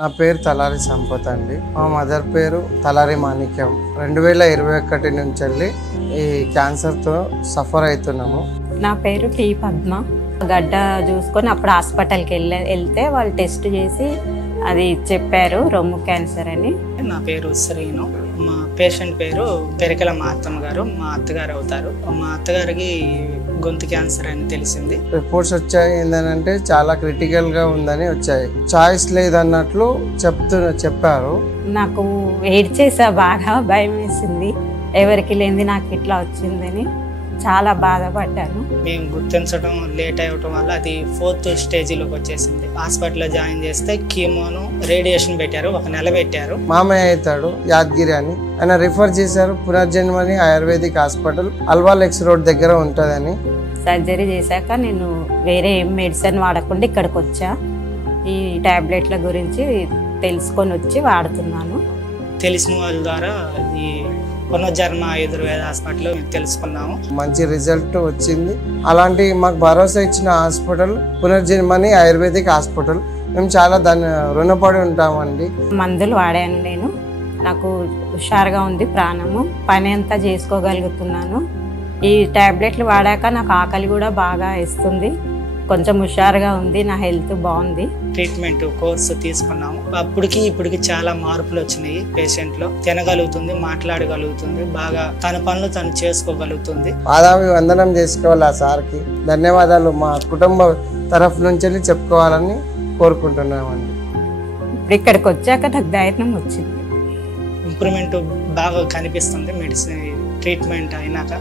నా పేరు తలారి సంపత్ అండి. మా మదర్ పేరు తలారి మాణిక్యం. 2021 నుంచి వెళ్ళి ఈ క్యాన్సర్తో సఫర్ అవుతున్నాము. నా పేరు టీ పద్మ. గడ్డ చూసుకొని అప్పుడు హాస్పిటల్కి వెళ్తే వాళ్ళు టెస్ట్ చేసి అది చెప్పారు రొమ్ము క్యాన్సర్ అని. నా పేరు శ్రీను. మా పేషెంట్ పేరు పెరికల మా అత్తమ్మ గారు, మా అత్తగారు అవుతారు. మా అత్తగారికి గొంతు క్యాన్సర్ అని తెలిసింది. రిపోర్ట్స్ వచ్చాయి ఏంటంటే చాలా క్రిటికల్గా ఉందని వచ్చాయి. చాయిస్ లేదన్నట్లు చెప్పారు. నాకు ఏడ్చేసా, బాగా భయం వేసింది. ఎవరికి లేనిది నాకు ఇట్లా వచ్చిందని చాలా బాధపడ్డాను. మేము గుర్తించడం లేట్ అవ్వటం వల్ల అది 4th స్టేజ్లోకి వచ్చేసింది. హాస్పిటల్లో జాయిన్ చేస్తే కీమోను రేడియేషన్ పెట్టారు, 1 నెల పెట్టారు. మామయ్య అవుతాడు యాదగిరి అని, ఆయన రిఫర్ చేశారు పునర్జన్మని Ayurvedic hospital Alwal X road దగ్గర ఉంటుందని. సర్జరీ చేశాక నేను వేరే ఏం మెడిసిన్ వాడకుండా ఇక్కడికి వచ్చా. ఈ టాబ్లెట్ల గురించి తెలుసుకొని వచ్చి వాడుతున్నాను. తెలిసిన వాళ్ళ ద్వారా ఈ పునర్జన్మ ఆయుర్వేద హాస్పిటల్ తెలుసుకున్నాము. మంచి రిజల్ట్ వచ్చింది. అలాంటి మాకు భరోసా ఇచ్చిన హాస్పిటల్ పునర్జన్మని ఆయుర్వేదిక్ హాస్పిటల్. మేము చాలా దాన్ని రుణపడి ఉంటామండి. మందులు వాడాను నేను. నాకు హుషారుగా ఉంది ప్రాణము, పని అంతా చేసుకోగలుగుతున్నాను. ఈ టాబ్లెట్లు వాడాక నాకు ఆకలి కూడా బాగా వేస్తుంది. కొంచెం హుషారుగా ఉంది, నా హెల్త్ బాగుంది. ట్రీట్మెంట్ కోర్సు తీసుకున్నాము. అప్పటికి ఇప్పటికి చాలా మార్పులు వచ్చినాయి. పేషెంట్లో తినగలుగుతుంది, మాట్లాడగలుగుతుంది, బాగా తన పనులు తను చేసుకోగలుగుతుంది. పాదాభివందనం చేసుకోవాలి ఆ సార్కి. ధన్యవాదాలు మా కుటుంబ తరఫు నుంచి చెప్పుకోవాలని కోరుకుంటున్నామండి. ఇప్పుడు ఇక్కడికి వచ్చాక నాకు ధైర్యం వచ్చింది. ఇంప్రూవ్మెంట్ బాగా కనిపిస్తుంది మెడిసిన్ ట్రీట్మెంట్ అయినాక.